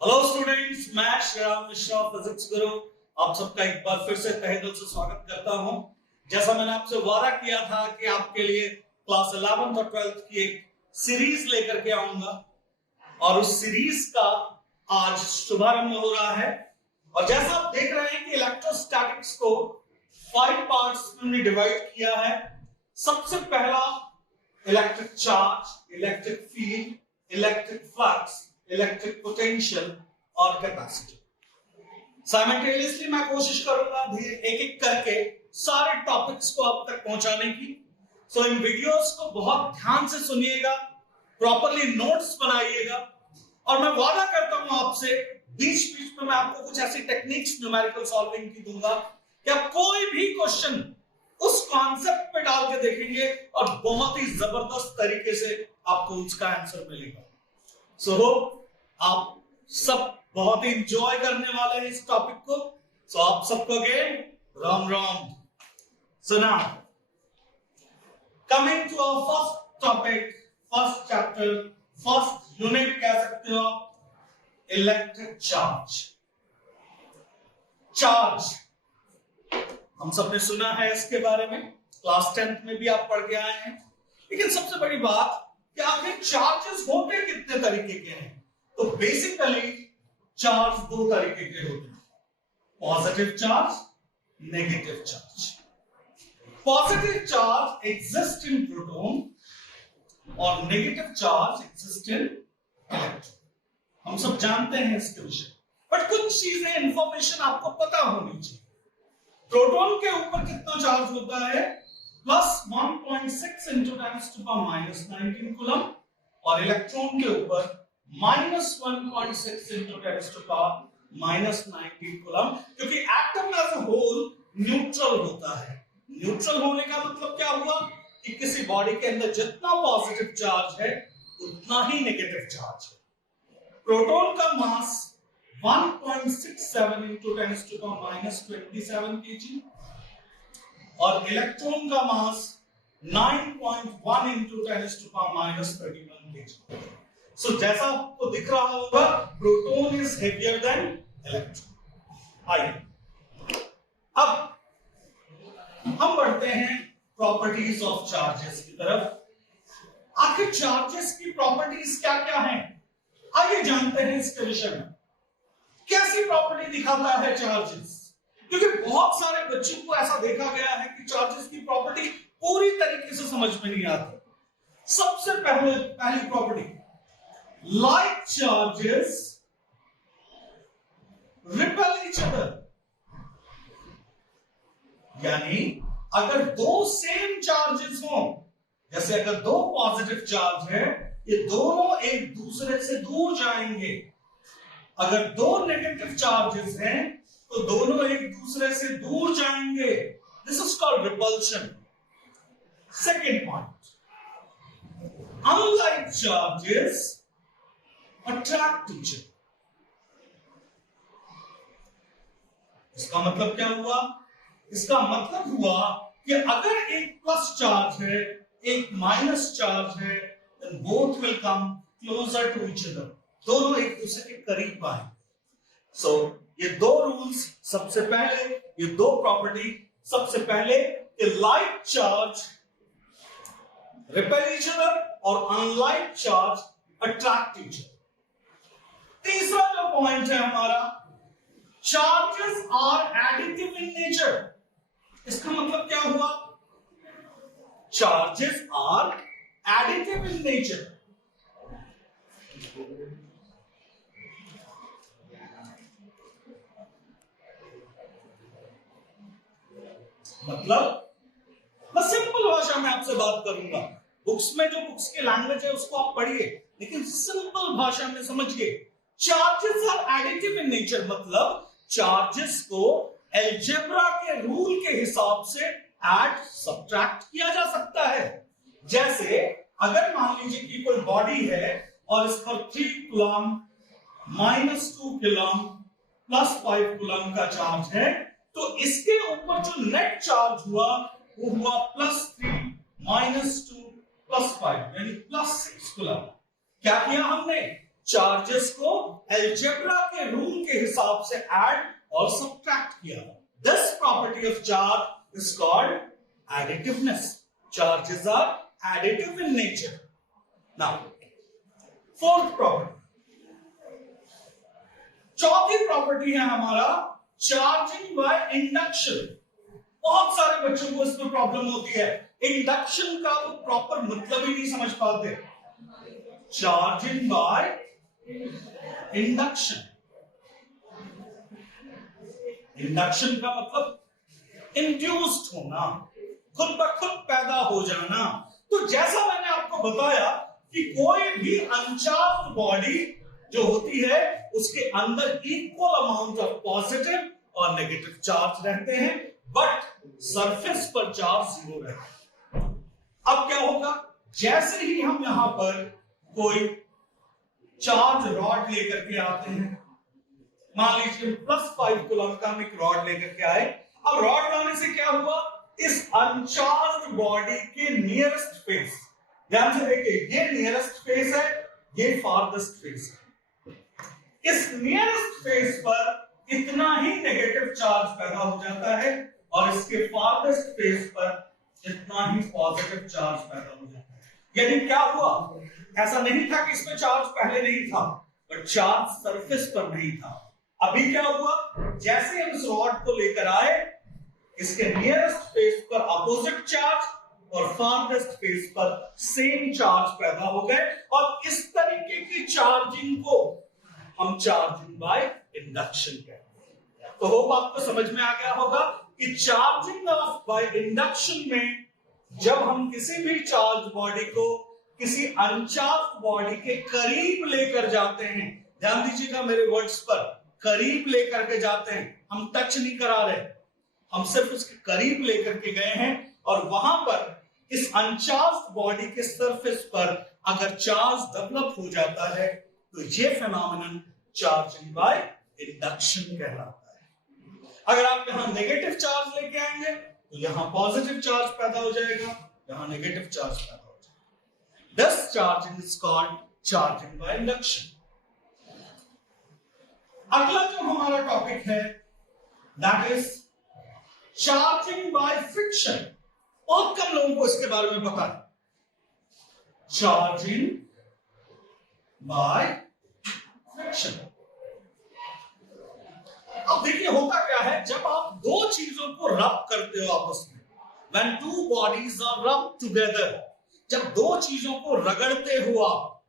Hello students, मैं Shriram Mishra physics गुरु आप सबका एक बार फिर से तहे दिल से स्वागत करता हूं। जैसा मैंने आपसे वादा किया था कि आपके लिए क्लास 11th और 12th की एक सीरीज लेकर के आऊंगा और उस सीरीज का आज शुभारंभ हो रहा है। और जैसा आप देख रहे हैं कि इलेक्ट्रोस्टैटिक्स को 5 पार्ट्स में हमने डिवाइड किया है। सबसे पहला electric charge, electric field, electric flux, electric potential और कैपेसिटी। साइमल्टेनियसली मैं कोशिश करूंगा एक एक करके सारे टॉपिक्स को आप तक पहुंचाने की। सो इन वीडियोस को बहुत ध्यान से सुनिएगा, प्रॉपरली नोट्स बनाइएगा और मैं वादा करता हूं आपसे बीच बीच में मैं आपको कुछ ऐसी टेक्निक्स न्यूमेरिकल सॉल्विंग की दूंगा कि आप कोई भी क्वेश्चन उस कॉन्सेप्ट पे डाल के देखेंगे और बहुत ही जबरदस्त तरीके से आपको उसका आंसर मिलेगा। सो आप सब बहुत ही इंजॉय करने वाले हैं इस टॉपिक को। सो आप सबको again Ram Ram. So now coming to our first topic, first chapter, first unit कह सकते हो आप, इलेक्ट्रिक चार्ज। चार्ज हम सबने सुना है इसके बारे में, क्लास 10th में भी आप पढ़ के आए हैं। लेकिन सबसे बड़ी बात कि आखिर चार्जेस होते कितने तरीके के हैं? तो बेसिकली चार्ज दो तरीके के होते हैं, positive charge, negative charge. Positive charge exist in proton और negative charge exist in electron. हम सब जानते हैं इसके विषय, बट कुछ चीजें इंफॉर्मेशन आपको पता होनी चाहिए। प्रोटॉन के ऊपर कितना चार्ज होता है? प्लस 1.6 into 10⁻⁻19 कूलम और इलेक्ट्रॉन के ऊपर -1.6 into 10⁻⁻19 कूलम, क्योंकि atom as a whole neutral होता है। न्यूट्रल होने का मतलब क्या हुआ कि किसी बॉडी के अंदर जितना पॉजिटिव चार्ज है उतना ही नेगेटिव चार्ज है। प्रोटॉन का मास 1.67 into 10⁻⁻27 kg और इलेक्ट्रॉन का मास 9.1 into 10⁻31 kg। सो जैसा आपको दिख रहा होगा, proton is heavier than electron. आइए अब हम बढ़ते हैं प्रॉपर्टीज ऑफ चार्जेस की तरफ। आखिर चार्जेस की प्रॉपर्टीज क्या क्या हैं? आइए जानते हैं इसके विषय में। कैसी प्रॉपर्टी दिखाता है चार्जेस? क्योंकि बहुत सारे बच्चों को ऐसा देखा गया है कि चार्जेस की प्रॉपर्टी पूरी तरीके से समझ में नहीं आती। सबसे पहली property, like charges repel each other। यानी अगर दो सेम चार्जेस हो, जैसे अगर दो पॉजिटिव चार्ज है, ये दोनों एक दूसरे से दूर जाएंगे। अगर दो नेगेटिव चार्जेस हैं तो दोनों एक दूसरे से दूर जाएंगे। This is called repulsion. Second point, unlike charges attract each other. इसका मतलब क्या हुआ? इसका मतलब हुआ कि अगर एक प्लस चार्ज है, एक माइनस चार्ज है, then both will come closer to each other। दोनों एक दूसरे के करीब आए। सो ये दो रूल्स, सबसे पहले ये दो प्रॉपर्टी, सबसे पहले like charge repel each other और unlike charge attract each other. तीसरा जो पॉइंट है हमारा, charges are additive in nature. इसका मतलब क्या हुआ? Charges are additive in nature. मतलब मैं सिंपल भाषा में आपसे बात करूंगा। बुक्स में जो बुक्स की लैंग्वेज है उसको आप पढ़िए, लेकिन सिंपल भाषा में समझिए। Charges are additive in nature मतलब चार्जेस को अलजेब्रा के रूल के हिसाब से ऐड सब्ट्रैक्ट किया जा सकता है। जैसे अगर मान लीजिए कि कोई बॉडी है और इस पर 3 कूलम -2 कूलम +5 कूलम का चार्ज है, तो इसके ऊपर जो नेट चार्ज हुआ वो हुआ +3 -2 +5 यानी +6 कूलम। क्या किया हमने? चार्जेस को अलजेब्रा के रूल के हिसाब से ऐड और सब्ट्रैक्ट किया। This property of charge is called additiveness. Charges are additive in nature. Now fourth property, चौथी प्रॉपर्टी है हमारा चार्जिंग बाय इंडक्शन। बहुत सारे बच्चों को इसमें प्रॉब्लम होती है, इंडक्शन का वो प्रॉपर मतलब ही नहीं समझ पाते। चार्जिंग बाय इंडक्शन, इंडक्शन का मतलब इंड्यूस्ड होना, खुद ब खुद पैदा हो जाना। तो जैसा मैंने आपको बताया कि कोई भी अनचार्ज्ड बॉडी जो होती है उसके अंदर इक्वल अमाउंट ऑफ पॉजिटिव और नेगेटिव चार्ज रहते हैं, बट सरफेस पर चार्ज 0 रहता है। अब क्या होगा, जैसे ही हम यहां पर कोई चार्ज रॉड लेकर के आते हैं, मान लीजिए +5 कूलम का हम एक रॉड लेकर के आए। अब रॉड लाने से क्या हुआ, इस अनचार्ज्ड बॉडी के नियरेस्ट फेस, ध्यान से देखिए, ये नियरेस्ट फेस है, ये फारदेस्ट फेस है। इस नियरेस्ट फेस पर इतना ही नेगेटिव चार्ज पैदा हो जाता है और इसके फारदेस्ट फेस पर इतना ही पॉजिटिव चार्ज पैदा हो जाता है। यानी क्या हुआ, ऐसा नहीं था कि इसमें चार्ज पहले नहीं था, बट चार्ज सरफेस पर नहीं था। अभी क्या हुआ, जैसे हम इस रॉड को लेकर आए, इसके नियरेस्ट फेस पर अपोजिट चार्ज और फारदेस्ट फेस पर सेम चार्ज पैदा हो गए, और इस तरीके की चार्जिंग को हम चार्जिंग बाय इंडक्शन कहते हैं। तो होप आपको समझ में आ गया होगा कि चार्जिंग ऑफ बाय इंडक्शन में जब हम किसी भी चार्ज बॉडी को किसी अनचार्ज बॉडी के करीब लेकर जाते हैं, ध्यान दीजिएगा मेरे वर्ड्स पर, करीब लेकर के जाते हैं, हम टच नहीं करा रहे, हम सिर्फ उसके करीब लेकर के गए हैं, और वहां पर इस अनचार्ज बॉडी के सरफेस पर अगर चार्ज डेवलप हो जाता है तो ये फिनोमेनन चार्जिंग बाय इंडक्शन कहलाता है। अगर आप यहां नेगेटिव चार्ज लेके आएंगे तो यहां पॉजिटिव चार्ज पैदा हो जाएगा, यहां नेगेटिव चार्ज पैदा हो जाएगा। This charging is called charging by induction. अगला जो हमारा टॉपिक है that is charging by friction. बहुत कम लोगों को इसके बारे में पता है। Charging by friction. अब देखिए होता क्या है, जब आप दो चीजों को रब करते हो आपस में, when two bodies are rubbed together, जब दो चीजों को रगड़ते हो आप,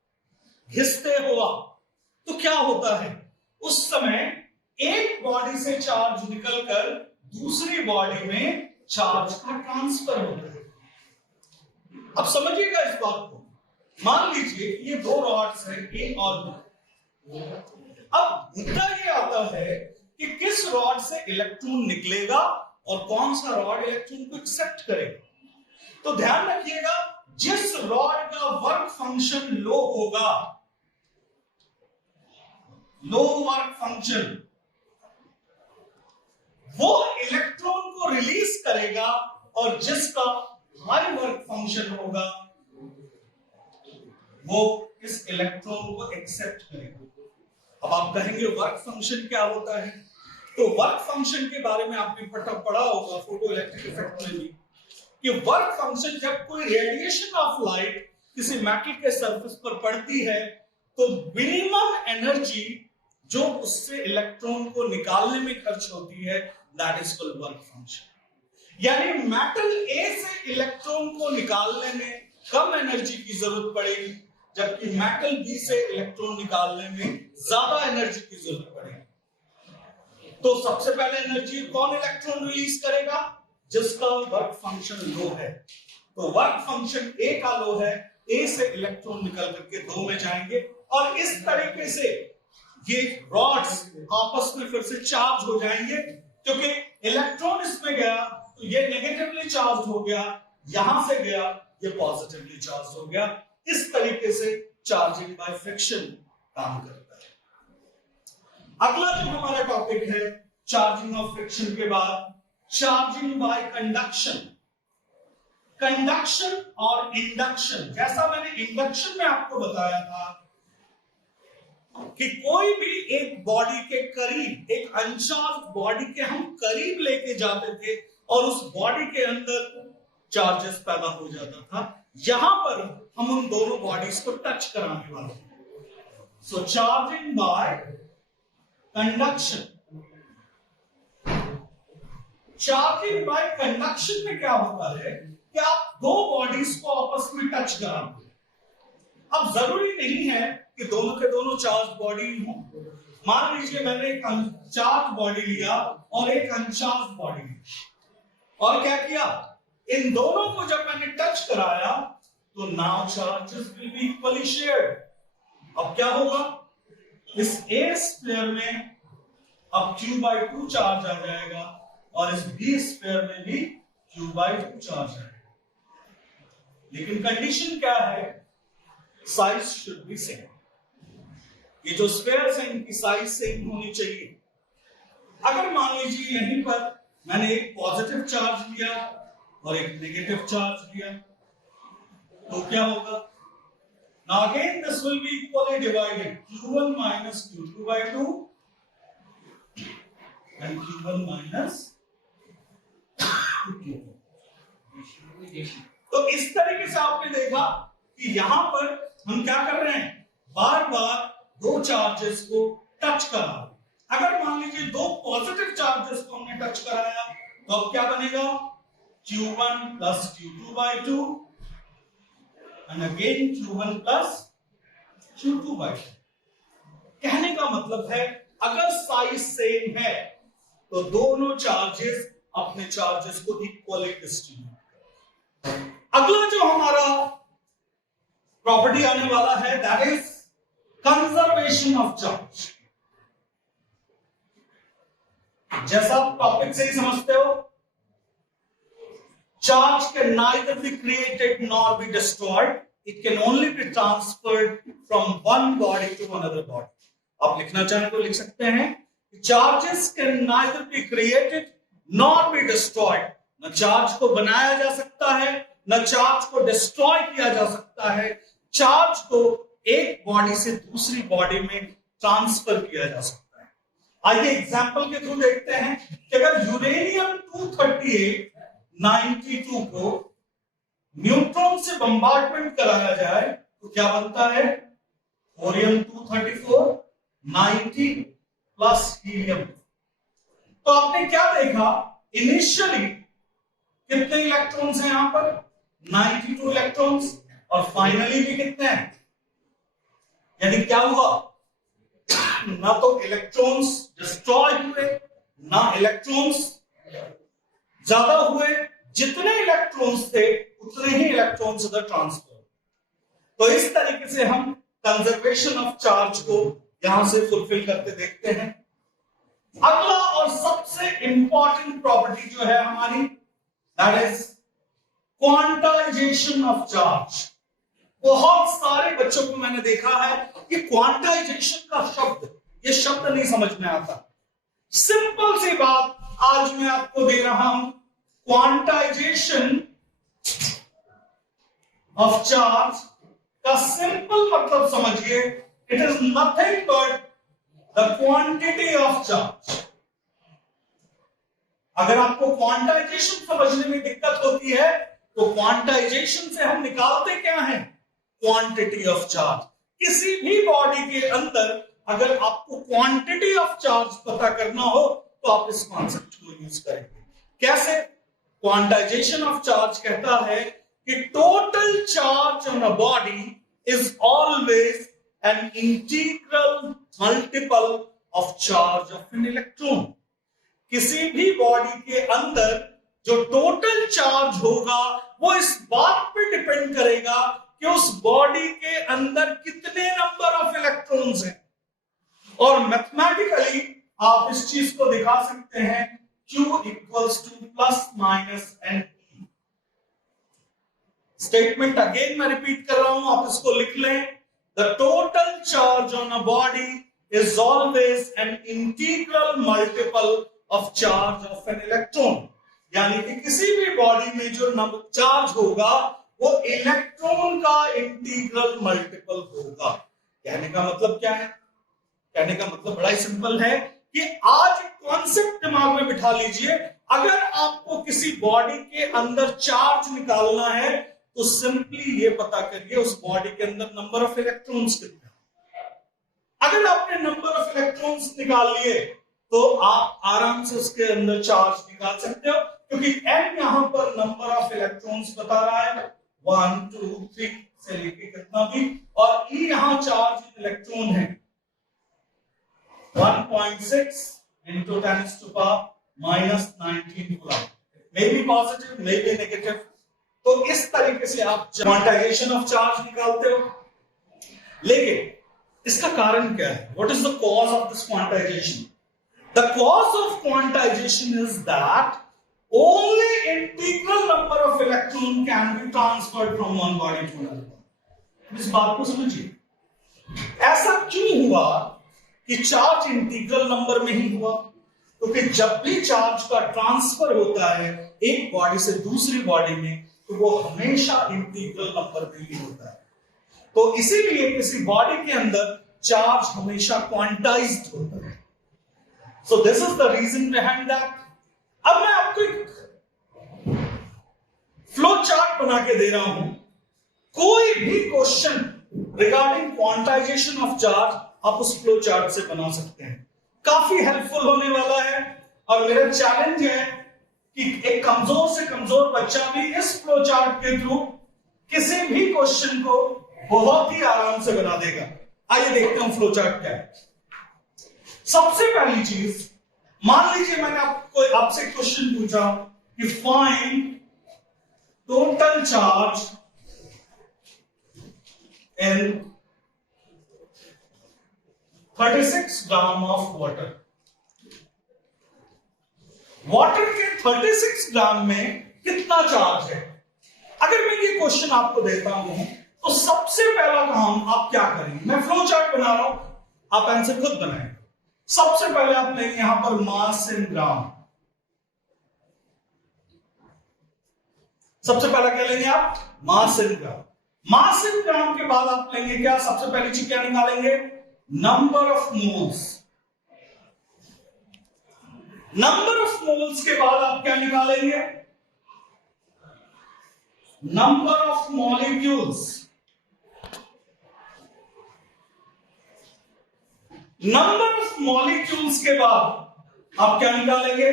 घिसते हो आप, तो क्या होता है, उस समय एक बॉडी से चार्ज निकलकर दूसरी बॉडी में चार्ज का ट्रांसफर होता है। अब समझिएगा इस बात को। मान लीजिए ये दो रॉड्स हैं, ए और बी। अब मुद्दा ये आता है कि किस रॉड से इलेक्ट्रॉन निकलेगा और कौन सा रॉड इलेक्ट्रॉन को एक्सेप्ट करेगा। तो ध्यान रखिएगा, जिस रॉड का वर्क फंक्शन लो होगा, लो वर्क फंक्शन, वो इलेक्ट्रॉन को रिलीज करेगा, और जिसका हाई वर्क फंक्शन होगा वो इस इलेक्ट्रॉन को एक्सेप्ट करेगा। अब आप कहेंगे वर्क फंक्शन क्या होता है, तो वर्क फंक्शन के बारे में आपने पढ़ा होगा फोटो इलेक्ट्रिक इफेक्ट में भी, कि वर्क फंक्शन जब कोई रेडिएशन ऑफ लाइट किसी मेटल के सरफेस पर पड़ती है तो मिनिमम एनर्जी जो उससे इलेक्ट्रॉन को निकालने में खर्च होती है, that is called work function. यानी मेटल ए से इलेक्ट्रॉन को निकालने में कम एनर्जी की जरूरत पड़ेगी, जबकि मेटल बी से इलेक्ट्रॉन निकालने में ज्यादा एनर्जी की जरूरत पड़ेगी। तो सबसे पहले एनर्जी कौन इलेक्ट्रॉन रिलीज करेगा, जिसका वर्क फंक्शन लो है। तो वर्क फंक्शन ए का लो है, ए से इलेक्ट्रॉन निकल करके दो में जाएंगे, और इस तरीके से ये रॉड्स आपस में फिर से चार्ज हो जाएंगे, क्योंकि इलेक्ट्रॉन इसमें गया तो ये नेगेटिवली चार्ज हो गया, यहां से गया ये पॉजिटिवली चार्ज हो गया। इस तरीके से चार्जिंग बाय फ्रिक्शन काम करता है। अगला जो हमारा टॉपिक है चार्जिंग ऑफ फ्रिक्शन के बाद, चार्जिंग बाय कंडक्शन। कंडक्शन और इंडक्शन, जैसा मैंने इंडक्शन में आपको बताया था कि कोई भी एक बॉडी के करीब, एक अनचार्ज बॉडी के हम करीब लेके जाते थे और उस बॉडी के अंदर चार्जेस पैदा हो जाता था। यहां पर हम उन दोनों बॉडीज को टच कराने वाले हैं। So charging by conduction. Charging by conduction में क्या होता है कि आप दो बॉडीज को आपस में टच कराते हैं। अब जरूरी नहीं है कि दोनों के दोनों चार्ज बॉडी हो। मान लीजिए मैंने एक चार्ज बॉडी लिया और एक अनचार्ज बॉडी लिया और क्या किया, इन दोनों को जब मैंने टच कराया तो now charges will be equally shared. अब क्या होगा, इस ए स्फीयर में अब Q/2 चार्ज आ जाएगा और इस बी स्फीयर में भी Q/2 चार्ज आएगा। लेकिन कंडीशन क्या है, साइज शुड बी सेम। ये जो स्फीयर्स हैं इनकी साइज सेम होनी चाहिए। अगर मान लीजिए यहीं पर मैंने एक पॉजिटिव चार्ज लिया और एक नेगेटिव चार्ज लिया तो क्या होगा, now again this will be equally divided, Q1 minus Q2/2 and Q1 minus Q2। तो इस तरीके से आपने देखा कि यहां पर हम क्या कर रहे हैं, बार बार दो चार्जेस को टच करा रहे हैं। अगर मान लीजिए दो पॉजिटिव चार्जेस को हमने टच कराया तो अब क्या बनेगा, Q1 plus Q2/2 and again Q1 plus Q2/2। कहने का मतलब है अगर साइज सेम है तो दोनों चार्जेस अपने चार्जेस को इक्वली डिस्ट्रीब्यूट। अगला जो हमारा प्रॉपर्टी आने वाला है that is conservation of charge. जैसा आप टॉपिक से ही समझते हो, charge can neither be created nor be destroyed, it can only be transferred from one body to another body। आप लिखना चाहें तो लिख सकते हैं, charges can neither be created nor be destroyed। न चार्ज को बनाया जा सकता है न चार्ज को डिस्ट्रॉय किया जा सकता है, चार्ज को एक बॉडी से दूसरी बॉडी में ट्रांसफर किया जा सकता है। आइए एग्जांपल के थ्रू देखते हैं कि अगर यूरेनियम 238 92 को न्यूट्रॉन से बम्बार्डमेंट कराया जाए तो क्या बनता है, थोरियम 234 90 प्लस हीलियम। तो आपने क्या देखा, इनिशियली कितने इलेक्ट्रॉन्स हैं यहां पर, 92 इलेक्ट्रॉन्स, और फाइनली भी कितने हैं, यानी क्या हुआ, ना तो इलेक्ट्रॉन्स डिस्ट्रॉय हुए ना इलेक्ट्रॉन्स ज्यादा हुए, जितने इलेक्ट्रॉन्स थे उतने ही इलेक्ट्रॉन्स उधर ट्रांसफर। तो इस तरीके से हम कंजर्वेशन ऑफ चार्ज को यहां से फुलफिल करते देखते हैं। अगला और सबसे इंपॉर्टेंट प्रॉपर्टी जो है हमारी that is quantization of charge. बहुत सारे बच्चों को मैंने देखा है कि क्वांटाइजेशन का शब्द, ये शब्द नहीं समझ में आता। सिंपल सी बात आज मैं आपको दे रहा हूं, क्वांटाइजेशन ऑफ चार्ज का सिंपल मतलब समझिए, it is nothing but the quantity of charge. अगर आपको क्वांटाइजेशन समझने में दिक्कत होती है तो क्वांटाइजेशन से हम निकालते क्या है, क्वांटिटी ऑफ चार्ज। किसी भी बॉडी के अंदर अगर आपको क्वांटिटी ऑफ चार्ज पता करना हो तो आप इस कॉन्सेप्ट को यूज करेंगे। कैसे, क्वांटाइजेशन ऑफ चार्ज कहता है कि total charge on a body is always an integral multiple of charge of an electron. किसी भी बॉडी के अंदर जो टोटल चार्ज होगा वो इस बात पे डिपेंड करेगा कि उस बॉडी के अंदर कितने नंबर ऑफ इलेक्ट्रॉन्स हैं। और मैथमेटिकली आप इस चीज को दिखा सकते हैं, Q equals to plus minus n. Statement again मैं रिपीट कर रहा हूं, आप इसको लिख लें, the total charge on a body is always an integral multiple of charge of an electron. यानी कि किसी भी बॉडी में जो नंबर चार्ज होगा वो इलेक्ट्रॉन का इंटीग्रल मल्टीपल होगा। कहने का मतलब क्या है, कहने का मतलब बड़ा ही सिंपल है कि आज कॉन्सेप्ट दिमाग में बिठा लीजिए, अगर आपको किसी बॉडी के अंदर चार्ज निकालना है तो सिंपली ये पता करिए उस बॉडी के अंदर नंबर ऑफ इलेक्ट्रॉन्स कितने। अगर आपने नंबर ऑफ इलेक्ट्रॉन्स निकाल लिए तो आप आराम से उसके अंदर चार्ज निकाल सकते हो, क्योंकि n यहां पर नंबर ऑफ इलेक्ट्रॉन्स बता रहा है 1 2 3 से लेके कितना भी, और E यहां चार्ज इलेक्ट्रॉन है 1.6 into 10 to the power minus 19 coulomb, may be positive may be negative. तो इस तरीके से आप क्वांटाइजेशन ऑफ चार्ज निकालते हो। लेकिन इसका कारण क्या है? What is the cause of this quantization? The cause of quantization is that only integral number of electron can be transferred from one body to another। इस बात को समझिए, ऐसा क्यों हुआ कि चार्ज इंटीग्रल नंबर में ही हुआ? क्योंकि जब भी चार्ज का ट्रांसफर होता है एक बॉडी से दूसरी बॉडी में तो वो हमेशा इंटीग्रल नंबर में ही होता है। तो इसीलिए किसी बॉडी के अंदर चार्ज हमेशा क्वांटाइज्ड होता है। So this is the reason behind that. अब मैं आपको एक फ्लो चार्ट बना के दे रहा हूं। कोई भी question regarding quantization of charge आप उस फ्लो चार्ट से बना सकते हैं। काफी हेल्पफुल होने वाला है और मेरा चैलेंज है कि एक कमजोर से कमजोर बच्चा भी इस फ्लो चार्ट के थ्रू किसी भी क्वेश्चन को बहुत ही आराम से बना देगा। आइए देखते हैं फ्लो चार्ट क्या है। सबसे पहली चीज, मान लीजिए मैंने आपसे क्वेश्चन पूछा कि find total charge in 36 gram of water. Water के 36 ग्राम में कितना चार्ज है? अगर मैं ये क्वेश्चन आपको देता हूं तो सबसे पहला काम आप क्या करेंगे? मैं फ्लो चार्ट बना रहा हूं, आप आंसर खुद बनाएंगे। सबसे पहले आप लेंगे यहां पर मास इन ग्राम। सबसे पहला क्या लेंगे आप? मास इन ग्राम। मास इन ग्राम के बाद आप लेंगे क्या? सबसे पहली चीज क्या निकालेंगे? Number of moles. Number of moles के बाद आप क्या निकालेंगे? Number of molecules. Number of molecules के बाद आप क्या निकालेंगे?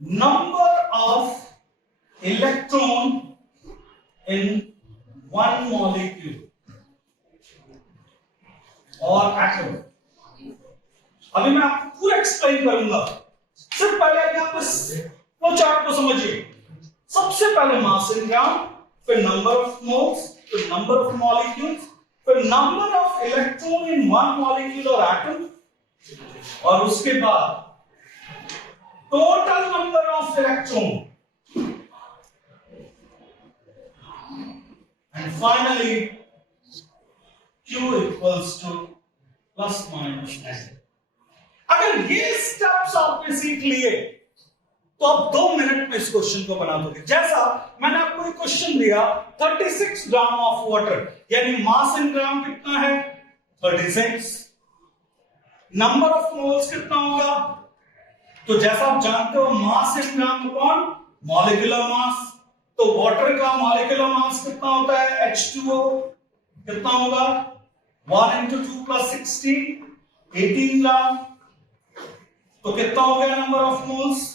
Number of electron in one molecule और एटम। अभी मैं आपको पूरा एक्सप्लेन करूंगा, सिर्फ पहले आप इस फ्लो चार्ट को समझिए। सबसे पहले मास इन ग्राम, फिर नंबर ऑफ मोल्स, फिर नंबर ऑफ मॉलिक्यूल्स, फिर number of electron in one molecule और एटम, और उसके बाद total number of electron, and finally Q equals to plus minus n। अगर ये स्टेप्स आपने सीख लिए तो आप 2 मिनट में इस क्वेश्चन को बना दोगे। जैसा मैंने आपको एक क्वेश्चन दिया 36 ग्राम ऑफ वाटर, यानी मास इन ग्राम कितना है? 36। नंबर ऑफ मोल्स कितना होगा? तो जैसा आप जानते हो मास इन ग्राम अपॉन मॉलिक्यूलर मास, तो वाटर का मॉलिक्यूलर मास कितना होता है? H2O। कितना होगा? 1 into 2 plus 16, 18 ग्राम। तो कितना हो गया नंबर ऑफ मोल्स?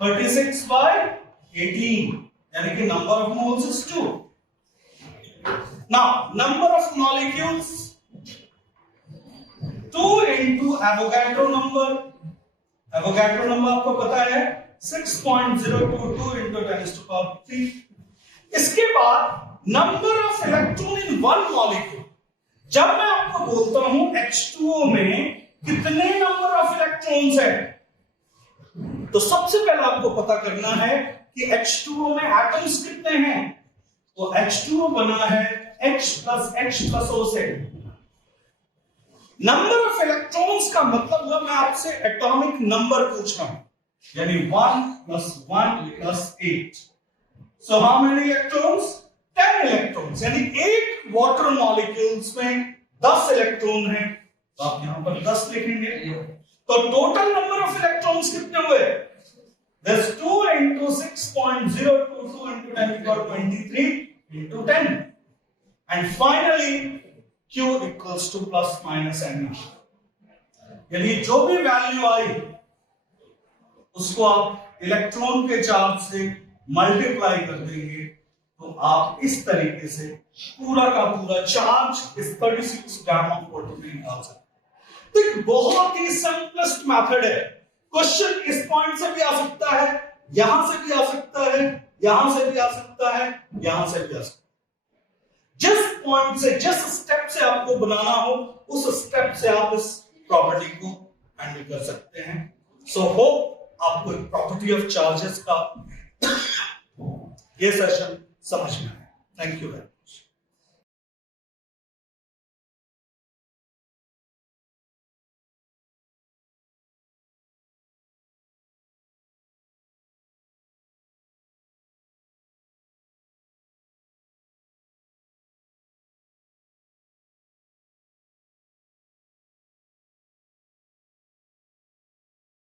36 by 18, यानी कि number of moles is 2। Now number of molecules 2 into Avogadro number. Avogadro number आपको पता है 6.022 into 10 to the power 3। इसके बाद number of electron in one molecule. जब मैं आपको बोलता हूं H2O में कितने नंबर ऑफ इलेक्ट्रॉन्स है, तो सबसे पहले आपको पता करना है कि H2O में एटम्स कितने हैं। तो H2O बना है H plus O से। नंबर ऑफ इलेक्ट्रॉन्स का मतलब हुआ मैं आपसे एटॉमिक नंबर पूछ रहा हूं, यानी 1 plus 1 plus 8। So how many electrons? 10 electrons, यानी एक वाटर मॉलिक्यूल्स में 10 इलेक्ट्रॉन है तो आप यहां पर 10 लिखेंगे। तो टोटल नंबर ऑफ इलेक्ट्रॉन्स कितने हुए? There's 2 into 6.022 into 10 to the power 23 into 10, and finally Q equals to plus minus n। यानी जो भी वैल्यू आई उसको आप इलेक्ट्रॉन के चार्ज से मल्टीप्लाई कर देंगे तो आप इस तरीके से पूरा का पूरा चार्ज इस 36 ग्राम ऑफ वाटर में निकाल सकते हैं। तो एक बहुत ही सिंपलेस्ट मेथड है। क्वेश्चन इस पॉइंट से भी आ सकता है, यहां से भी आ सकता है, यहां से भी आ सकता है, यहां से भी आ सकता है। जिस पॉइंट से, जिस स्टेप से आपको बनाना हो उस स्टेप से आप इस प्रॉपर्टी को हैंडल कर सकते हैं। सो होप आपको प्रॉपर्टी ऑफ चार्जेस का ये सेशन समझ में आया। Thank you very much.